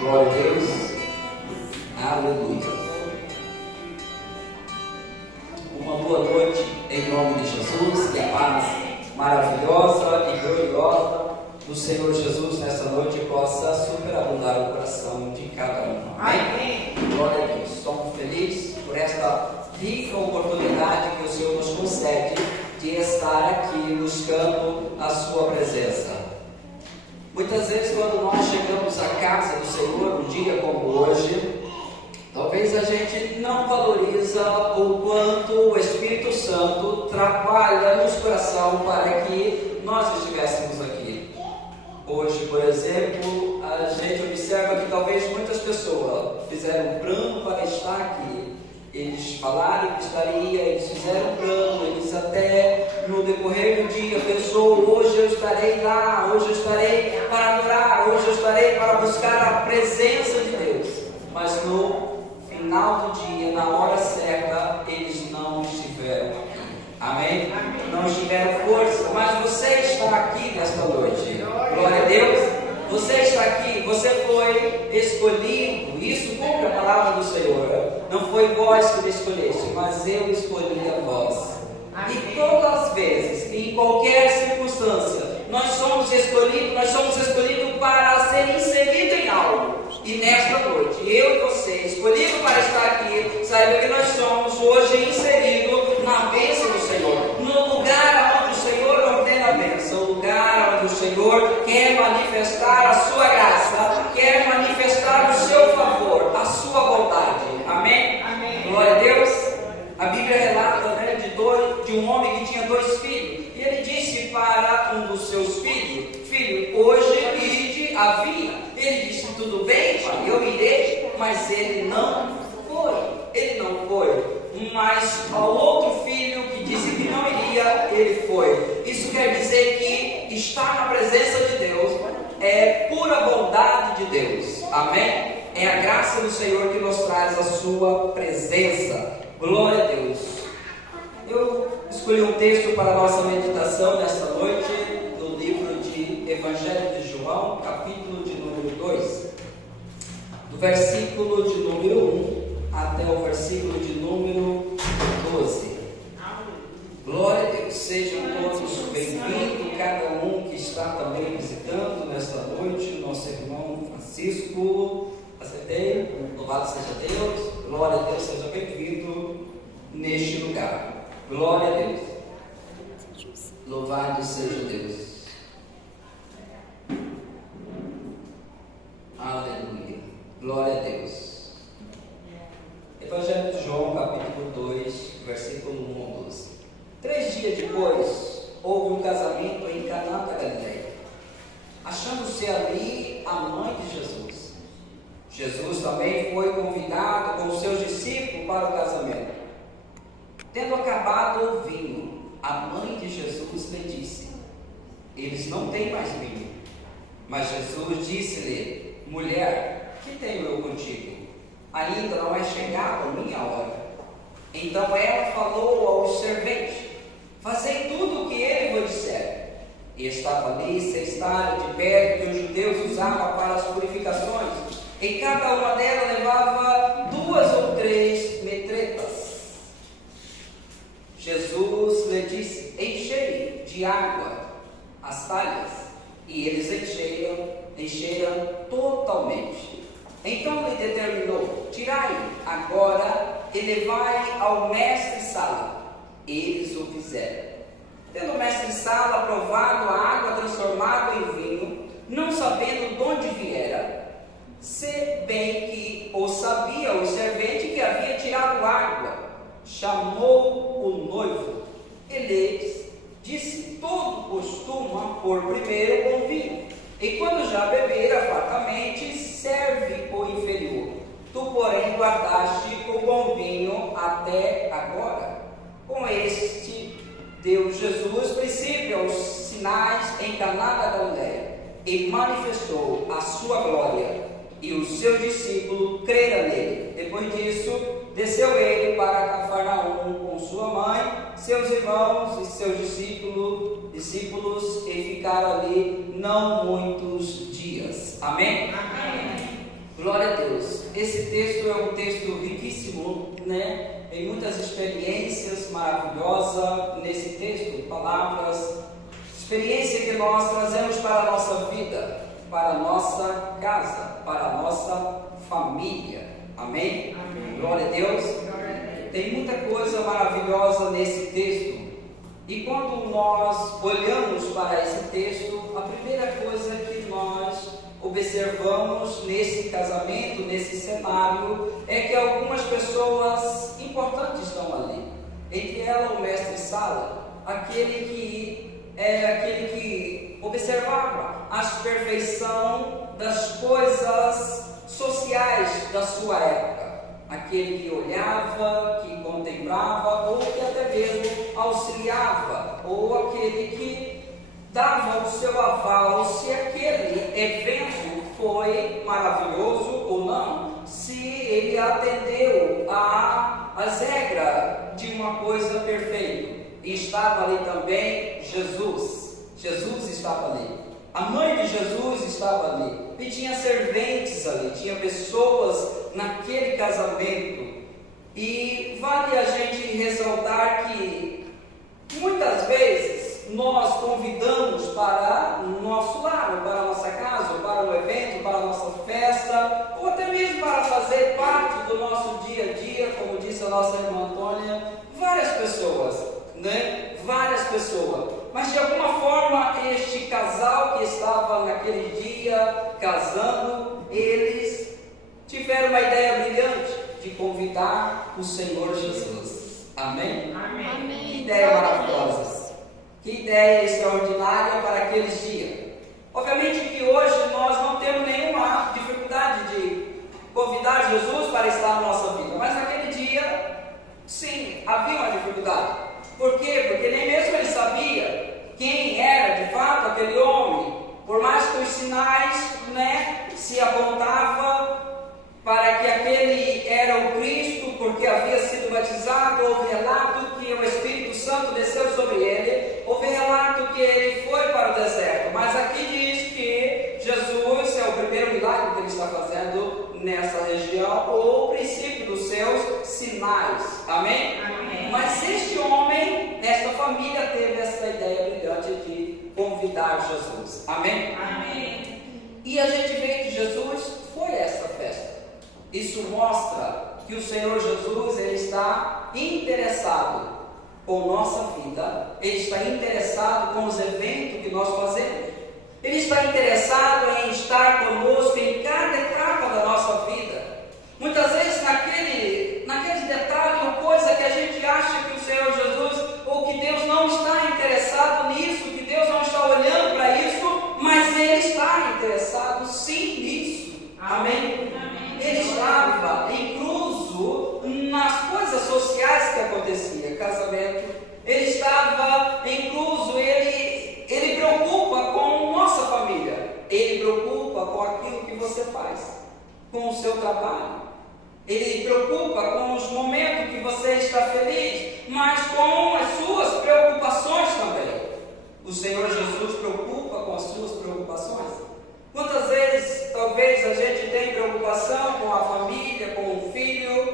Glória a Deus. Aleluia. Uma boa noite em nome de Jesus. Que a paz maravilhosa e gloriosa do Senhor Jesus nessa noite possa superabundar o coração de cada um. Amém? Glória a Deus. Estamos felizes por esta rica oportunidade que o Senhor nos concede de estar aqui buscando a sua presença. Muitas vezes, quando nós chegamos à casa do Senhor, um dia como hoje, talvez a gente não valoriza o quanto o Espírito Santo trabalha nos corações para que nós estivéssemos aqui. Hoje, por exemplo, a gente observa que talvez muitas pessoas fizeram um plano para estar aqui. Eles falaram que estaria, eles fizeram um plano, eles até no decorrer do dia pensou: hoje eu estarei lá, hoje eu estarei para adorar, hoje eu estarei para buscar a presença de Deus. Mas no final do dia, na hora certa, eles não estiveram aqui. Amém? Não estiveram força, mas você está aqui nesta noite. Glória a Deus. Você está aqui, você foi escolhido. Isso cumpre a palavra do Senhor. Não foi vós que me escolheste, mas eu escolhi a vós. E todas as vezes, em qualquer circunstância, nós somos escolhidos para ser inseridos em algo. E nesta noite, eu e você, escolhido para estar aqui, saiba que nós somos hoje inseridos na bênção do Senhor, no lugar onde o Senhor ordena a bênção, o lugar onde o Senhor quer manifestar a sua graça, quer manifestar o seu favor, a sua bondade. Amém? Amém. Glória a Deus. A Bíblia relata, de um homem que tinha 2 filhos, e ele disse para um dos seus filhos: filho, hoje ide à vinha. Ele disse: tudo bem, pai, eu irei. Mas ele não foi. Mas ao outro filho que disse que não iria, ele foi. Isso quer dizer que estar na presença de Deus é pura bondade de Deus. Amém? É a graça do Senhor que nos traz a sua presença. Glória a Deus. Eu escolhi um texto para a nossa meditação nesta noite, do livro de Evangelho de João, capítulo de número 2, do versículo de número 1 até o versículo de número 12. Glória a Deus. Sejam todos bem-vindos, cada um que está também visitando nesta noite, nosso irmão Francisco. Acertei? Louvado seja Deus. Glória a Deus, seja bem-vindo neste lugar. Glória a Deus. Louvado seja Deus. Aleluia. Glória a Deus. Evangelho de João, capítulo 2, versículo 1 ao 12. 3 dias depois, houve um casamento em Caná da Galileia, achando-se ali a mãe de Jesus. Jesus também foi convidado com os seus discípulos para o casamento. Tendo acabado o vinho, a mãe de Jesus lhe disse: eles não têm mais vinho. Mas Jesus disse-lhe: mulher, que tenho eu contigo? Ainda não é chegada a minha hora. Então ela falou aos serventes: fazei tudo o que ele vos disser. E estava ali 6 talhas de pedra que os judeus usavam para as purificações, e cada uma delas levava 2 ou 3 metretas. Jesus lhe disse: enchei de água as talhas. E eles encheram totalmente. Então lhe determinou: tirai agora e levai ao mestre-sala. Eles o fizeram. Tendo o mestre-sala provado a água transformada em vinho, não sabendo de onde viera, se bem que o sabia o servente que havia tirado água, chamou o noivo e lhes disse: todo costuma pôr primeiro o vinho, e quando já beber fartamente, serve o inferior. Tu, porém, guardaste o bom vinho até agora. Com este deu Jesus princípio aos sinais em Caná da Galileia, e manifestou a sua glória, e os seus discípulos creram nele. Depois disso, desceu ele para Cafarnaum com sua mãe, seus irmãos e seus discípulos, e ficaram ali não muitos dias. Amém? Amém. Glória a Deus. Esse texto é um texto riquíssimo, né? Tem muitas experiências maravilhosas nesse texto, palavras, experiência que nós trazemos para a nossa vida, para a nossa casa, para a nossa família. Amém? Amém. Glória a Deus. Tem muita coisa maravilhosa nesse texto. E quando nós olhamos para esse texto, a primeira coisa que nós observamos nesse casamento, nesse cenário, é que algumas pessoas importantes estão ali. Entre elas o mestre Sala, aquele que observava a perfeição das coisas sociais da sua época. Aquele que olhava, que contemplava, ou que até mesmo auxiliava, ou aquele que dava o seu aval se aquele evento foi maravilhoso ou não, se ele atendeu às regras de uma coisa perfeita. E estava ali também Jesus. Jesus estava ali. A mãe de Jesus estava ali. E tinha serventes ali, tinha pessoas naquele casamento. E vale a gente ressaltar que muitas vezes nós convidamos para o nosso lar, para a nossa casa, para o evento, para a nossa festa, ou até mesmo para fazer parte do nosso dia a dia, como disse a nossa irmã Antônia, várias pessoas, né? Várias pessoas. Mas de alguma forma este casal que estava naquele dia casando, eles tiveram uma ideia brilhante de convidar o Senhor Jesus. Amém? Amém. Que ideia maravilhosa. Que ideia extraordinária para aqueles dias. Obviamente que hoje nós não temos nenhuma dificuldade de convidar Jesus para estar na nossa vida, mas naquele dia, sim, havia uma dificuldade. Por quê? Porque nem mesmo ele sabia quem era de fato aquele homem, por mais que os sinais, né, se apontavam para que aquele era o Cristo, porque havia sido batizado. Houve relato que o Espírito Santo desceu sobre ele, houve relato que ele foi para o deserto, mas aqui diz que Jesus é o primeiro milagre que ele está fazendo nessa região, ou o princípio dos seus sinais. Amém? Amém. Mas este homem, esta família teve essa ideia brilhante de convidar Jesus. Amém? Amém. E a gente vê que Jesus foi a essa festa. Isso mostra que o Senhor Jesus, ele está interessado com nossa vida, ele está interessado com os eventos que nós fazemos, ele está interessado em estar conosco em cada etapa da nossa vida. Muitas vezes naqueles detalhes ou coisa que a gente acha que o Senhor Jesus, ou que Deus não está interessado nisso, que Deus não está olhando para isso, mas ele está interessado sim nisso. Amém? Ele estava incluso nas coisas sociais que aconteciam, casamento. Ele estava incluso, ele preocupa com nossa família. Ele preocupa com aquilo que você faz, com o seu trabalho. Ele preocupa com os momentos que você está feliz, mas com as suas preocupações também. O Senhor Jesus preocupa com as suas preocupações. Quantas vezes, talvez, a gente tem preocupação com a família, com o filho,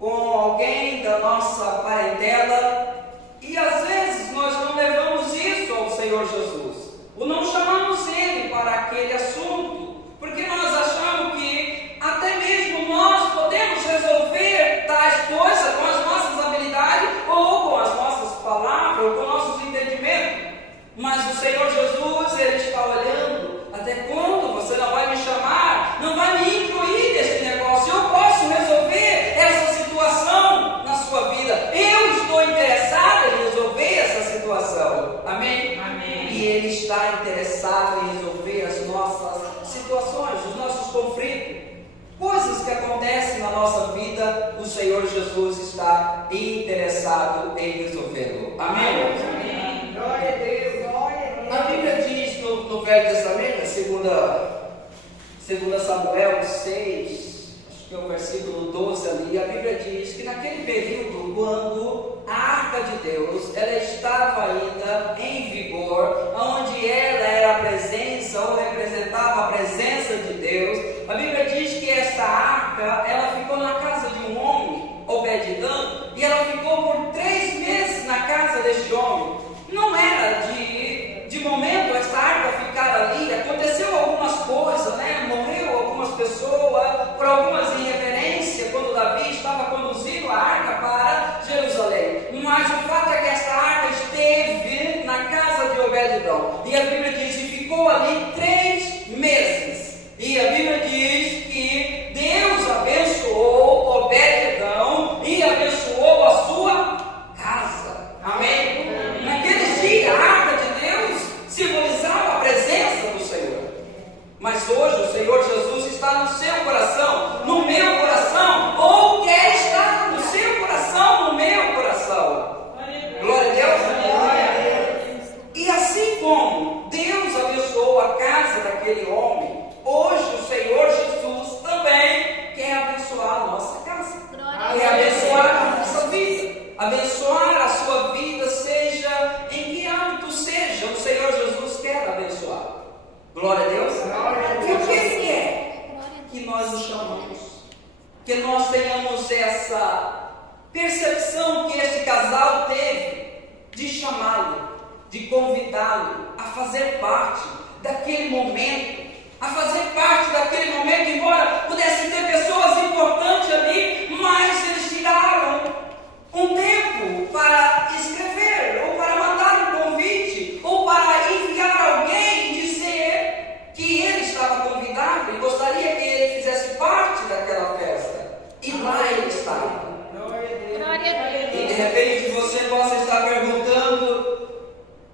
com alguém da nossa parentela, e às vezes nós não levamos isso ao Senhor Jesus, ou não chamamos Ele para aquele assunto, porque nós achamos que até mesmo nós podemos resolver tais coisas com as nossas habilidades, ou com as nossas palavras, ou com nossos entendimentos. Mas o Senhor Jesus, Ele está olhando. Até quando você não vai me chamar, não vai me incluir nesse negócio? Eu posso resolver essa situação na sua vida. Eu estou interessado em resolver essa situação. Amém? Amém. E Ele está interessado em resolver as nossas situações, os nossos conflitos, coisas que acontecem na nossa vida. O Senhor Jesus está interessado em resolvê-lo. Amém? Amém. Glória a Deus. A Bíblia diz no Velho Testamento, segundo Samuel 6, acho que é o versículo 12 ali, a Bíblia diz que naquele período, quando a arca de Deus, ela estava ainda em vigor, onde ela era a presença, ou representava a presença de Deus, a Bíblia diz que arca, ela ficou na casa de um homem, Obed-edom, e ela ficou por 3 meses na casa deste homem. Não era de momento esta arca ficar ali, aconteceu algumas coisas, né? Morreu algumas pessoas, por algumas irreverências, quando Davi estava conduzindo a arca para Jerusalém. Mas o fato é que esta arca esteve na casa de Obed-edom, e a Bíblia diz que ficou ali 3 meses, e a Bíblia diz que Deus abençoou Obed-edom e abençoou a sua casa. Amém? Naqueles dias, a arca de Deus simbolizava a presença do Senhor. Mas hoje o Senhor Jesus está no seu coração, no meu coração, ou quer estar no seu coração, no meu coração. Glória a Deus. E assim como Deus abençoou a casa daquele homem, hoje o Senhor Jesus também quer abençoar a nossa casa. Quer abençoar a nossa vida. Abençoar a sua vida, seja em que âmbito seja, o Senhor Jesus quer abençoar. Glória a Deus. E o que Ele quer? Que nós o chamamos. Que nós tenhamos essa percepção que este casal teve de chamá-lo, de convidá-lo a fazer parte daquele momento, a fazer parte daquele momento, embora pudessem ter pessoas importantes ali, mas eles tiraram um tempo para escrever, ou para mandar um convite, ou para enviar alguém e dizer que ele estava convidado e gostaria que ele fizesse parte daquela festa. E lá ele estava. E de repente você possa estar perguntando: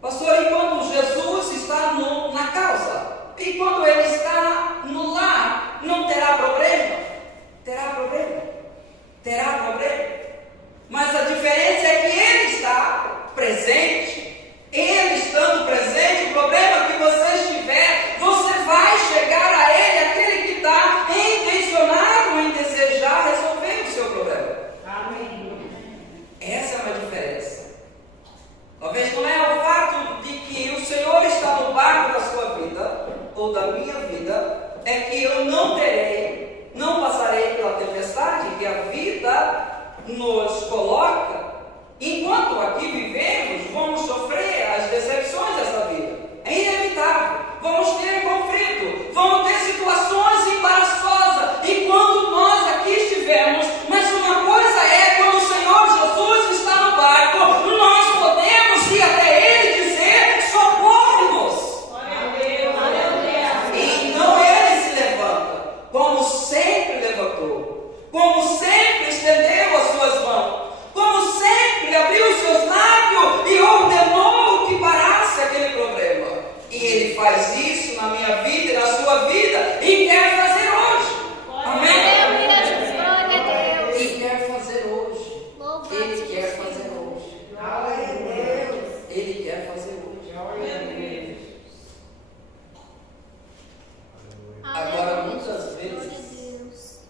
pastor, e quando Jesus está na causa? E quando ele está no lar, não terá problema? Terá problema. Terá problema. Mas a diferença é que ele está presente. Ele estando presente, o problema que você estiver, você vai chegar a ele, aquele que está intencionado em desejar resolver o seu problema. Amém. Essa é uma diferença. Talvez não é o fato de que o Senhor está no barco da sua vida, ou da minha vida, é que eu não passarei pela tempestade que a vida nos coloca. Enquanto aqui vivemos, vamos sofrer as decepções dessa vida. É inevitável. Vamos ter conflito, vamos ter situações embaraçosas enquanto nós aqui estivermos. Mas uma coisa é, quando o Senhor Jesus está no barco, nós podemos ir até Ele e dizer: socorre-nos. E então Ele se levanta, como sempre levantou, como sempre estendeu as suas mãos, como sempre abriu os seus lábios e ordenou que parasse aquele problema. E Ele faz isso na minha vida e na sua vida, e quer fazer hoje. Amém? E quer fazer hoje. Ele quer fazer hoje. Ele quer fazer hoje. Agora, muitas vezes,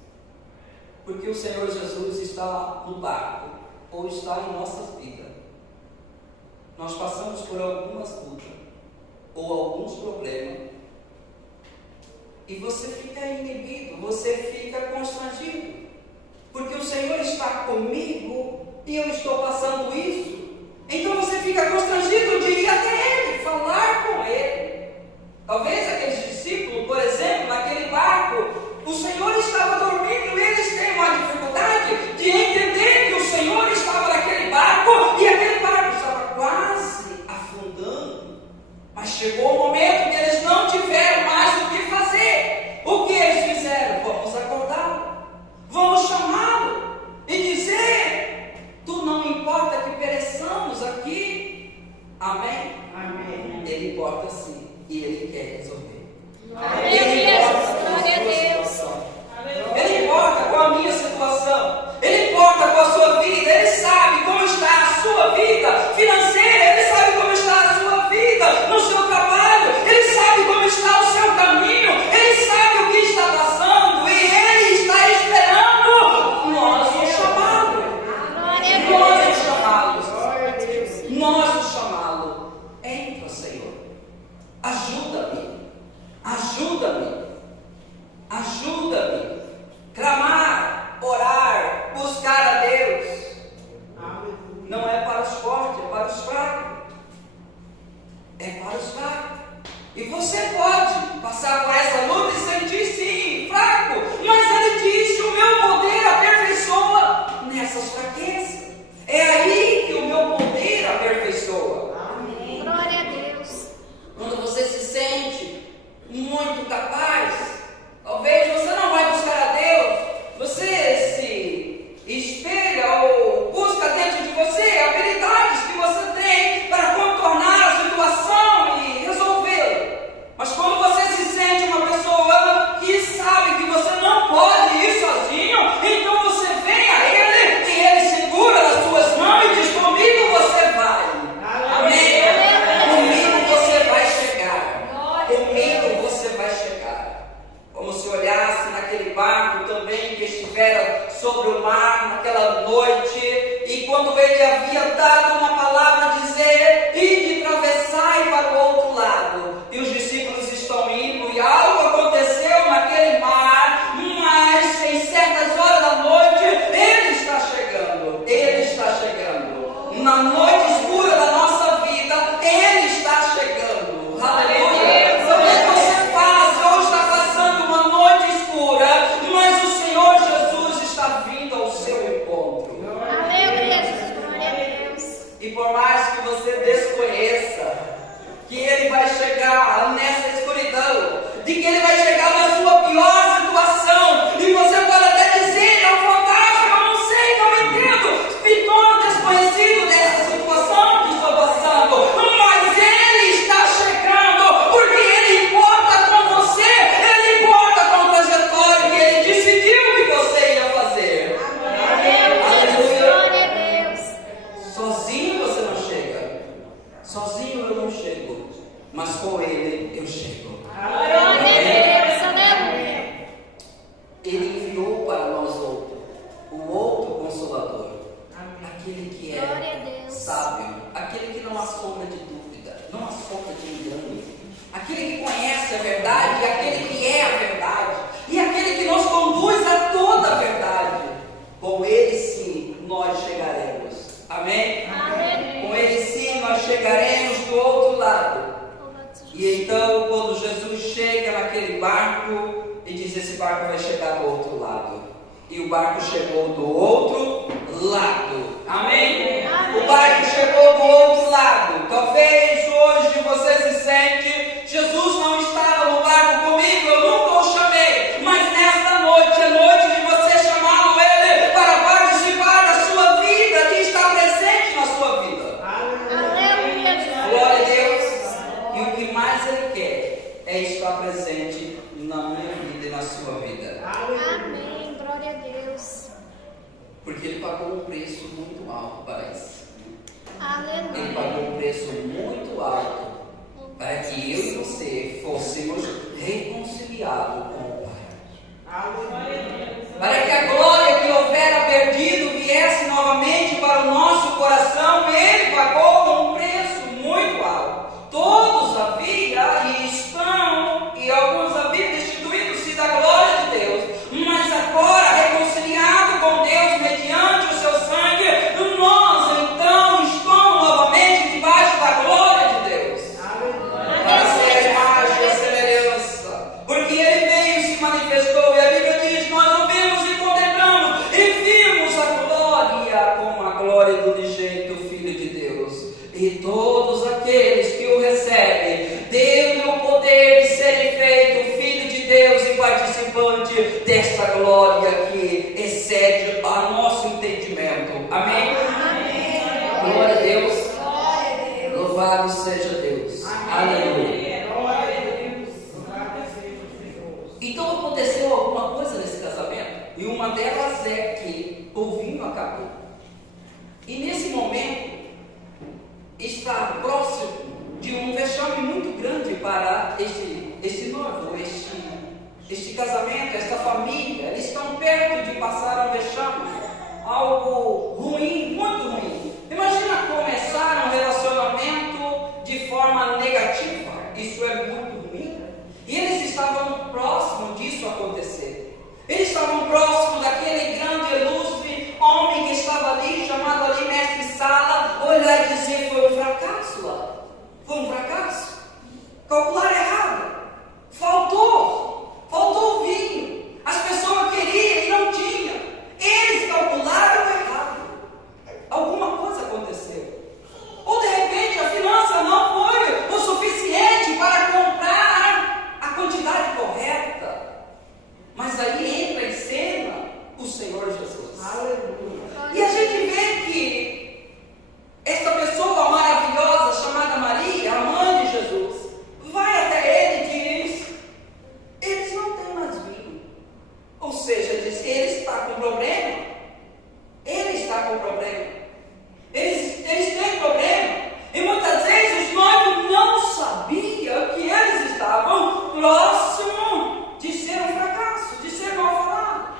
porque o Senhor Jesus está no barco, ou está em nossas vidas, nós passamos por algumas lutas, ou alguns problemas, e você fica inibido, você fica constrangido, porque o Senhor está comigo, e eu estou passando isso. Então você fica constrangido de ir até Ele, falar com Ele. Talvez aqueles discípulos, por exemplo, naquele barco, o Senhor estava dormindo e eles têm uma dificuldade de entender que o Senhor estava naquele barco e aquele barco estava quase afundando. Mas chegou o momento que eles não tiveram mais o que fazer. O que eles fizeram? Vamos acordá-lo, vamos chamá-lo e dizer: tu não importa que pereçamos aqui. Amém? Amém. Ele importa sim, e Ele quer resolver. chegar do outro lado. E o barco chegou do outro lado. Amém? O barco chegou do outro lado. Talvez hoje você se sente, Jesus não estava no barco comigo, eu nunca o chamei. Mas nesta noite é noite de você chamá-lo ele para participar da sua vida, que está presente na sua vida. Glória a Deus. E o que mais ele quer é estar presente na minha vida e na sua vida. Amém. Glória a Deus. Porque ele pagou um preço muito alto para isso. Aleluia. Ele pagou um preço muito alto para que eu e você fôssemos reconciliados com o Pai. Para que a glória que houvera perdido viesse novamente para o nosso coração. Ele pagou um preço muito alto. Todos haviam e estão, e alguns haviam destituído-se da glória de Deus, mas agora reconciliado com Deus mediante o seu sangue, nós então estamos novamente debaixo da glória de Deus. Para ser a imagem e a semelhança, porque ele veio e se manifestou, e a Bíblia diz: nós o vimos e contemplamos, e vimos a glória como a glória do unigênito Filho de Deus. E todos aqueles que o recebem, deu-lhe o poder de serem feitos filho de Deus e participante desta glória que excede a nosso entendimento. Amém? Amém. Glória a Deus. Louvado seja Deus. Aleluia. Então aconteceu alguma coisa nesse casamento, e uma delas é que o vinho acabou. E nesse momento está próximo de um vexame muito grande para este noivo, este casamento, esta família. Eles estão perto de passar um vexame, algo ruim, muito ruim. Imagina começar um relacionamento de forma negativa. Isso é muito ruim. E eles estavam próximos disso acontecer. Eles estavam próximos daquele grande, ilustre homem que estava ali, chamado ali mestre Sala, olhar e dizer: foi um fracasso lá. Foi um fracasso. Calcular errado. Faltou o vinho. As pessoas queriam e não tinham. Eles calcularam errado. Alguma coisa aconteceu. Ou de repente a finança não foi o suficiente para comprar a quantidade correta. Mas aí entra em cena o Senhor Jesus. Aleluia. E a gente vê que esta pessoa maravilhosa chamada Maria, a mãe de Jesus, vai até ele e diz: eles não têm mais vinho. Ou seja, diz que ele está com problema. Ele está com problema. Eles têm problema. E muitas vezes os noivos não sabiam que eles estavam próximos de ser um fracasso, de ser mal falado.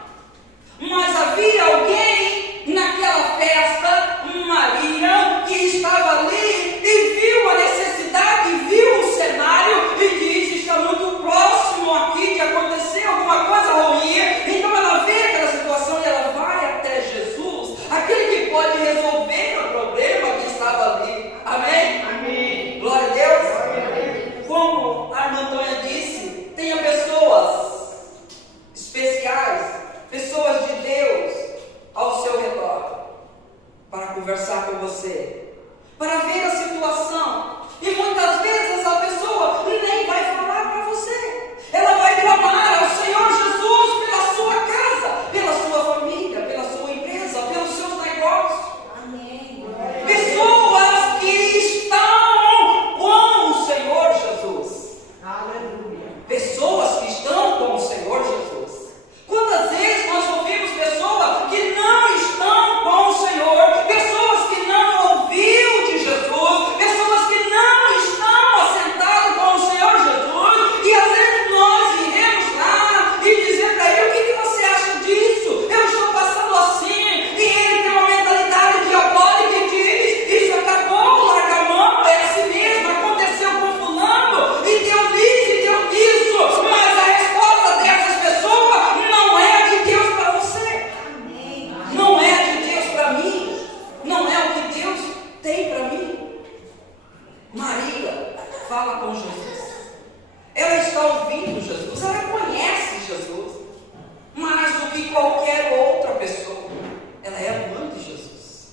Mas havia alguém naquela festa, Maria, que estava ali e viu a necessidade, viu o cenário e diz: está muito próximo aqui de acontecer alguma coisa ruim. Então ela vê aquela situação e ela vai até Jesus, aquele que pode resolver o problema que estava ali. Amém? Amém. Glória a Deus. Glória a Deus. Como a irmã Antônia disse, tenha pessoas especiais, pessoas de Deus ao seu redor, para conversar com você, para ver a situação. E muitas vezes essa pessoa nem vai falar para você. Ela vai clamar ao Senhor Jesus pela sua casa, pela sua família, pela sua empresa, pelos seus negócios. Amém. Pessoas que estão com o Senhor Jesus. Aleluia. Pessoas que estão com o Senhor Jesus. Quantas vezes nós ouvimos pessoas que não estão com o Senhor, pessoas que não ouviram de Jesus, pessoas que qualquer outra pessoa. Ela é amante de Jesus.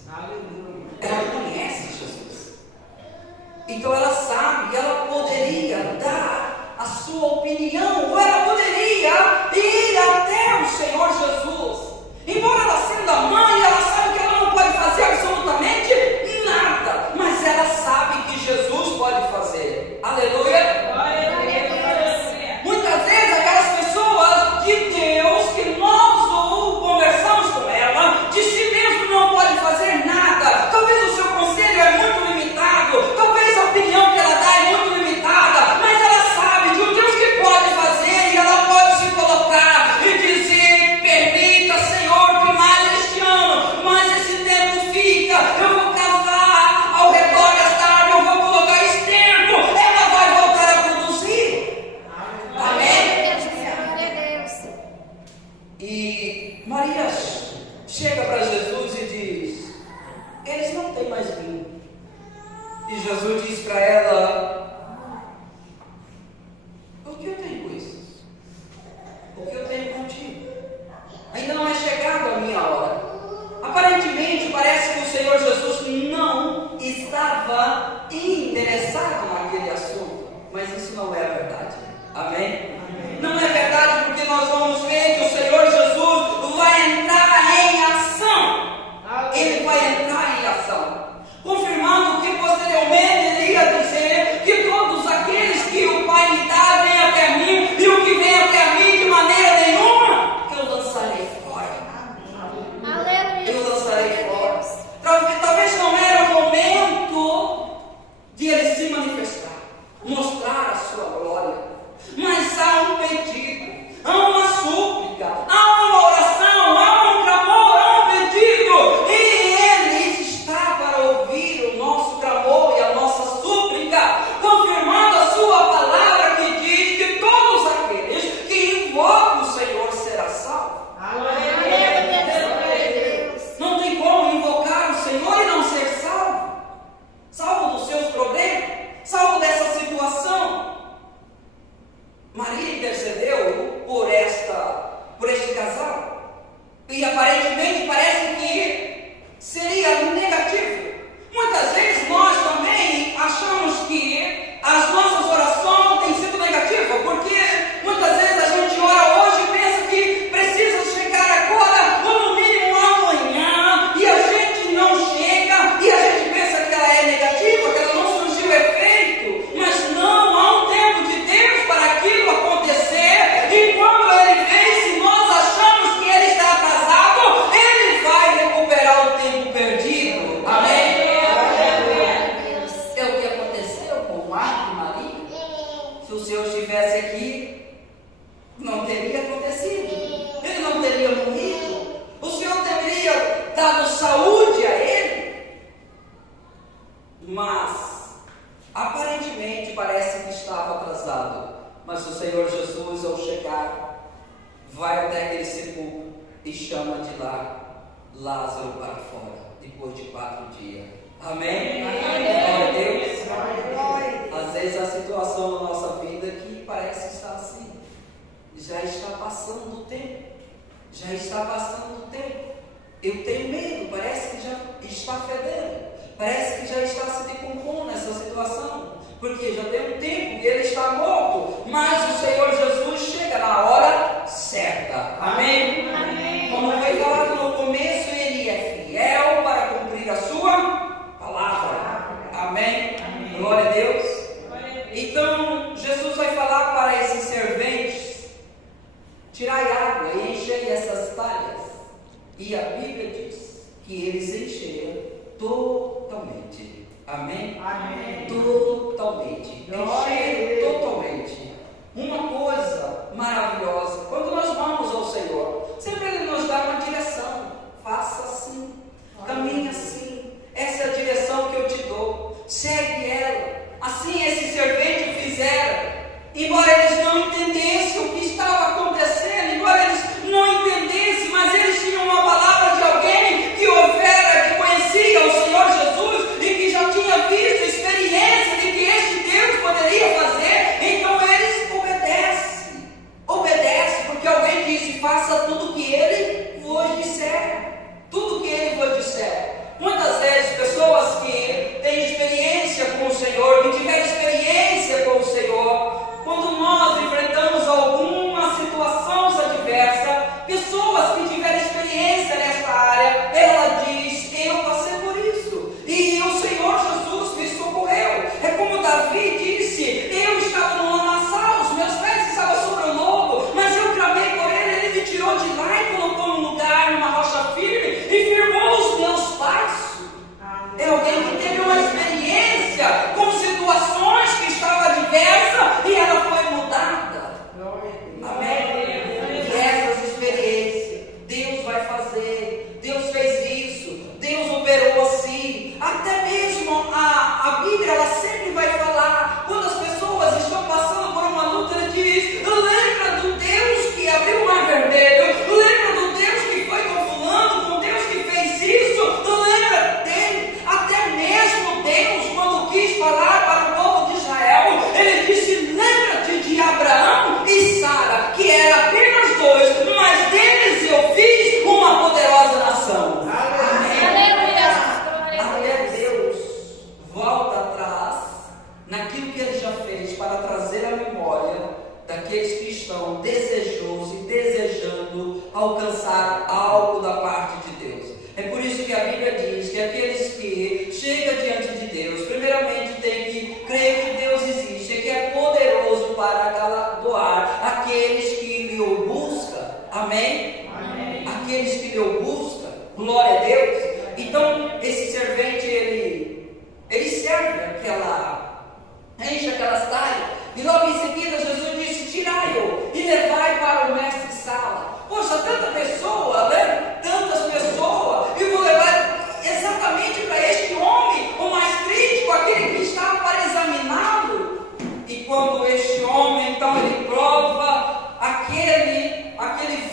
Ela conhece Jesus. Então ela sabe, ela poderia dar a sua opinião, ou ela poderia ir até o Senhor Jesus. Embora ela sendo a mãe, ela sabe que ela não pode fazer absolutamente nada, mas ela sabe que Jesus pode fazer. Aleluia! Muitas vezes aquelas pessoas de Deus que nós conversamos com ela, de si mesmo não pode fazer nada. Talvez o seu conselho é muito limitado, talvez a opinião que ela dá é muito limitada, mas ela sabe de um Deus que pode fazer, e ela pode se colocar e dizer: permita, Senhor, que mais este ano, mais esse tempo fica, eu vou cavar ao redor desta árvore, eu vou colocar esterco, ela vai voltar a produzir. Amém? Glória a Deus. E Maria chega para Jesus e diz: eles não têm mais vinho. E Jesus diz para ela: o que eu tenho com isso? O que eu tenho contigo? Ainda não é chegada a minha hora. Aparentemente parece que o Senhor Jesus não estava interessado naquele assunto, mas isso não é a verdade. Amém? Não é verdade, porque nós vamos ver que o Senhor Jesus vai entrar em ação. Ele vai entrar em ação, confirmando que posteriormente ele ia dizer que todos aqueles que o Pai me dá vêm até mim, e o que vem até mim de maneira nenhuma eu lançarei fora. Aleluia. Eu lançarei fora. Talvez não era o momento de ele se manifestar, mostrar a sua glória, mas há um pedido, há uma súplica, há uma oração, há um clamor, há um pedido, e ele está para ouvir o nosso clamor e a nossa súplica, confirmando a sua palavra que diz que todos aqueles que invocam o Senhor será salvo. Glória a Deus. Não tem como invocar o Senhor e não ser salvo, salvo dos seus problemas, salvo dessa situação. Maria intercedeu por este casal, e aparentemente parece que seria negativo. Muitas vezes nós também achamos que as nossas orações têm sido negativas, porque muitas vezes a gente ora hoje e pensa que precisa chegar agora, ou no mínimo amanhã, e a gente não chega, e a gente pensa que ela é negativa, que ela não surgiu efeito, mas não, há um tempo de Deus para aquilo acontecer, e quando ele vem, se nós achamos que ele está atrasado, ele vai recuperar o tempo perdido. Amém? É o que aconteceu com Marta e Maria. Se o Senhor estivesse aqui, não teria acontecido, ele não teria morrido, o Senhor teria dado saúde a ele, mas aparentemente parece que estava atrasado. Mas o Senhor Jesus, ao chegar, vai até aquele sepulcro e chama de lá Lázaro para fora, depois de 4 dias. Amém? Glória a Deus. Às vezes a situação da nossa vida que parece estar assim, já está passando o tempo, já está passando o tempo. Eu tenho medo, parece que já está fedendo, parece que já está se decompondo essa situação, porque já tem um tempo e ele está morto, mas o Senhor Jesus chega na hora certa. Amém? Amém. Como foi falado no começo, ele é fiel para cumprir a sua palavra. Amém? Glória a Deus. Então Jesus vai falar para esses serventes: tirai água e enchei essas talhas. E a Bíblia diz que eles encheram totalmente. Amém? Amém. Totalmente. Encheram totalmente. Uma coisa maravilhosa, quando nós vamos ao Senhor, sempre Ele nos dá uma direção. Faça assim, caminhe assim. Essa é a direção que eu te dou. Segue ela. Assim esses serventes fizeram. Embora eles não entendessem o que estava acontecendo, embora eles não entendessem, mas eles tinham uma palavra de alguém que houvera, que conhecia o Senhor Jesus e que já tinha visto a experiência de que este Deus poderia fazer. Então eles obedecem, porque alguém disse: alcançar algo da parte de Deus. É por isso que a Bíblia diz que aqueles que chegam diante de Deus, primeiramente tem que crer que Deus existe, e que é poderoso para galardoar aqueles que lhe o buscam. Amém? Amém. Aqueles que lhe o buscam. Glória a Deus. Então, esse servente, ele serve enche aquelas talhas, e logo em seguida Jesus disse: tirai-o e levai para o mestre-sala. Poxa, tanta pessoa, né? Tantas pessoas, e vou levar exatamente para este homem, o mais crítico, aquele que estava para examiná-lo. E quando este homem, então, ele prova aquele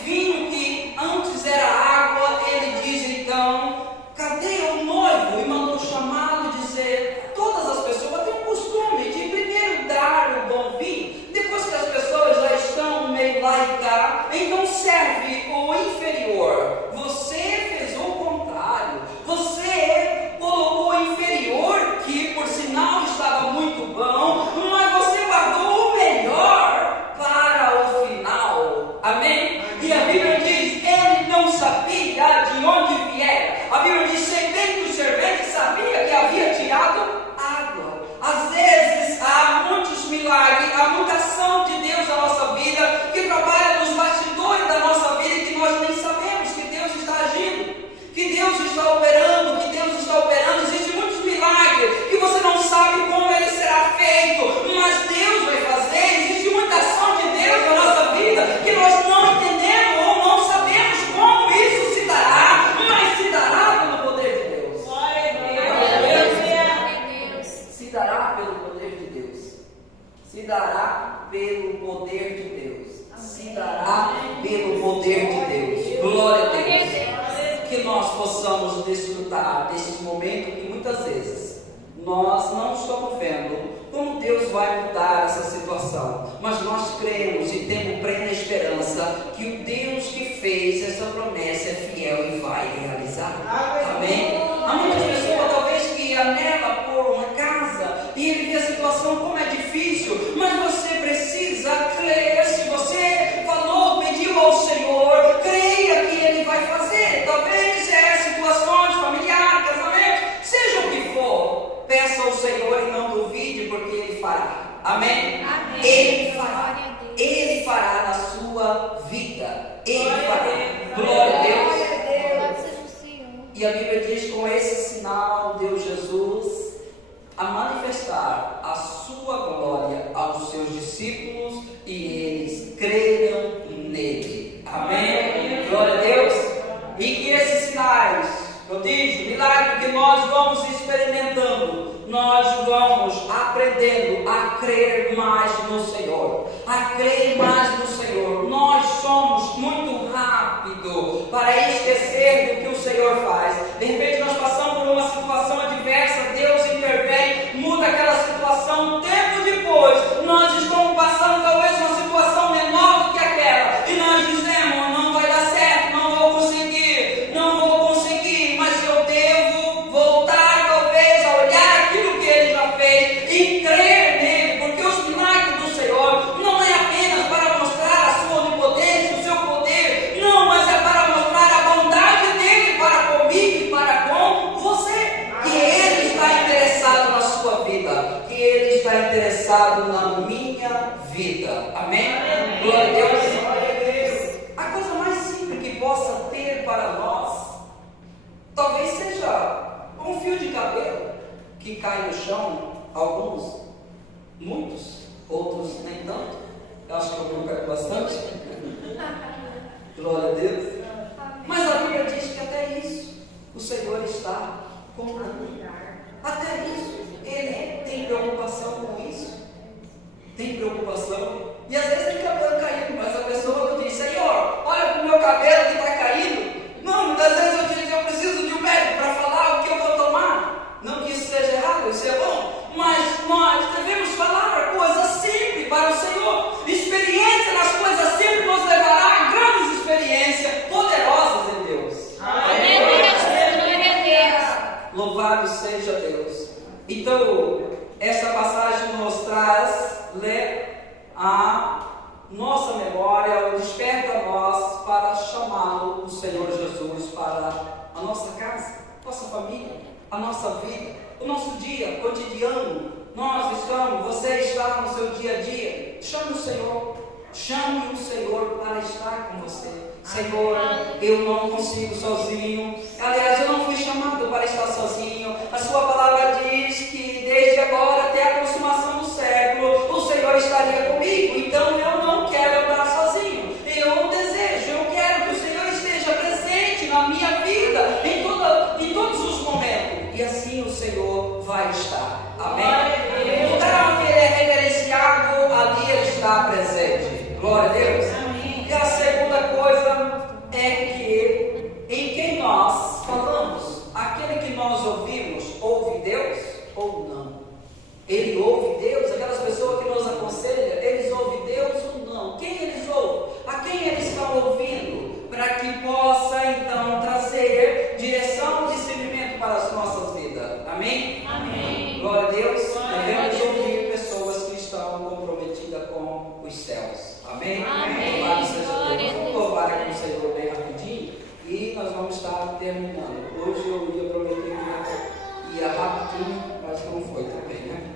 vinho que antes era água, ele diz então: cadê o noivo? E mandou chamá-lo e dizer: todas as pessoas têm o costume de primeiro dar o bom vinho, depois que as pessoas já estão meio lá e cá, então serve o inferior. Você fez o contrário, você colocou o inferior, que por sinal estava muito bom, mas você guardou o melhor para o final. Amém? E a Bíblia diz: ele não sabia de onde viera. A Bíblia diz: sei bem que o servente sabia que havia tirado água. Às vezes há muitos milagres, há muita ação de Deus na nossa vida, que trabalha nos bastidores da nossa vida, e que nós nem sabemos que Deus está agindo, que Deus está operando, que Deus está operando. Existem muitos milagres que você não sabe como ele será feito, mas Deus vai fazer. Existe muita ação de Deus na nossa vida que nós não entendemos ou não sabemos como isso se dará, mas se dará pelo poder de Deus. Se dará pelo poder de Deus. Se dará pelo poder de Deus. Se dará pelo poder de Deus. Glória a Deus. Que nós possamos desfrutar deste momento que muitas vezes nós não estamos vendo como Deus vai mudar essa situação, mas nós cremos e temos plena esperança que o Deus que fez essa promessa é fiel e vai realizar. Amém? Há muitas pessoas talvez que anela por uma casa e ele vê a situação como é difícil, mas você precisa crer. Se você falou, pediu ao Senhor, creia que ele vai fazer. Talvez situações familiares, casamento, seja o que for, peça ao Senhor e não duvide, porque ele fará. Amém? Amém. Ele fará. Ele fará na sua vida. Ele fará. Glória a Deus. Louvado seja o Senhor. E a Bíblia diz: com esse sinal deu Jesus a manifestar a sua glória aos seus discípulos, e eles creram nele. Amém? Glória a Deus. E que esses sinais, prodígio, milagre que nós vamos experimentando, nós vamos aprendendo a crer mais no Senhor, a crer mais no Senhor. Nós somos muito rápidos para esquecer do que o Senhor faz. De repente nós passamos por uma situação adversa, Deus intervém, muda aquela situação. Um tempo depois, nós estamos passando talvez uma situação menor do que aquela, e nós dizemos: não vai dar certo, não vou conseguir, mas eu devo voltar talvez a olhar aquilo que ele já fez e crer nele, porque os milagres do Senhor não é apenas para mostrar a sua onipotência, o seu poder, não, mas é para mostrar a bondade dele para comigo e para com você, que ele está interessado na sua vida, que ele está interessado na minha vida. Amém? Glória a Deus. A coisa mais simples que possa ter para nós, talvez seja um fio de cabelo que cai no chão. Alguns, muitos, outros nem tanto. Eu acho que eu cai bastante. Glória a Deus. Mas a Bíblia diz que até isso o Senhor está comprando. Até isso ele tem preocupação com isso. Tem preocupação. E às vezes tem cabelo caindo, mas a pessoa não diz: Senhor, olha para o meu cabelo que está caindo. Não, muitas vezes eu digo: eu preciso de um médico para falar o que eu vou tomar. Não que isso seja errado, isso é bom, mas nós devemos falar coisas simples para o Senhor. Experiência nas coisas simples nos levará a grandes experiências poderosas em Deus. Amém. Glória a Deus. Louvado seja Deus. Então, essa passagem nos traz a nossa memória, ou desperta a nós para chamar chamá-lo, o Senhor Jesus, para a nossa casa, nossa família, a nossa vida, o nosso dia cotidiano. Você está no seu dia a dia. Chame o Senhor. Chame o Senhor para estar com você. Senhor, eu não consigo sozinho. Aliás, eu não fui chamado para estar sozinho. A sua palavra diz que desde agora até a consumação do século, o Senhor estaria comigo. Então eu não quero andar sozinho. Eu quero que o Senhor esteja presente na minha vida, em todos os momentos. E assim o Senhor vai estar. Amém? No lugar onde Ele é reverenciado, ali Ele está presente. Glória a Deus. Amém. E a segunda coisa é que em quem nós falamos, aquele que nós ouvimos, ouve Deus ou não? Ele ouve Deus? Aquelas pessoas que nos aconselham, eles ouvem Deus ou não? Quem eles ouvem? A quem eles estão ouvindo? Para que possa então trazer direção e discernimento para as nossas vidas. Amém? Amém. Glória a Deus. Devemos ouvir pessoas que estão comprometidas com os céus. Amém? Amém. Louvado seja Deus. Vamos louvar aqui o Senhor bem rapidinho e nós vamos estar terminando. Hoje eu ia prometer que ia rapidinho, mas não foi também, né?